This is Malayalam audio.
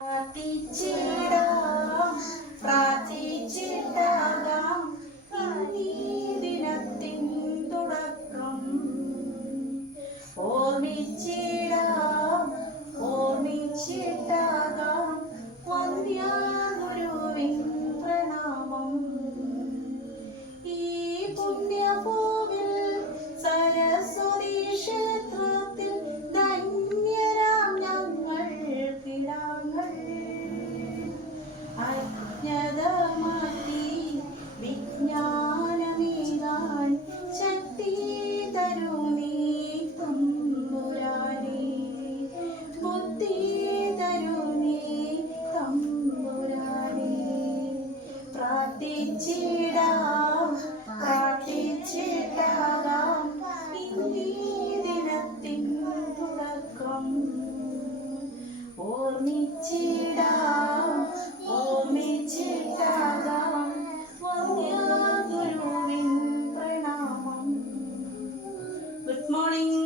പ്രാർത്ഥിച്ചിടാം പ്രാർത്ഥിച്ചിട്ടാകാം ഈ ദിനത്തിൻ തുടക്കം. ഓർമ്മിച്ചിടാം ഓർമ്മിച്ചിട്ടാകാം വന്ധ്യാഗുരുവിൻ പ്രണാമം. ഈ പുണ്യഭൂവിൽ സരസ്വതി ക്ഷേത്രത്തിൽ ധന്യരാം ഞങ്ങൾ പിതാങ്ങൾ. അജ്ഞത മാറ്റി വിജ്ഞാനമേകാൻ ശക്തി തരൂ നീ തമ്പുരാനേ. ബുദ്ധി തരൂ നീ തമ്പുരാനേ. പ്രാർത്ഥിച്ചിടാം പ്രാർത്ഥിച്ചിട്ടാകാം ഈ ദിനത്തിൻ തുടക്കം. ഓർമ്മിച്ചിടാം ഓർമ്മിച്ചിട്ടാകാം വന്ധ്യാഗുരുവിൻ പ്രണാമം. Good morning.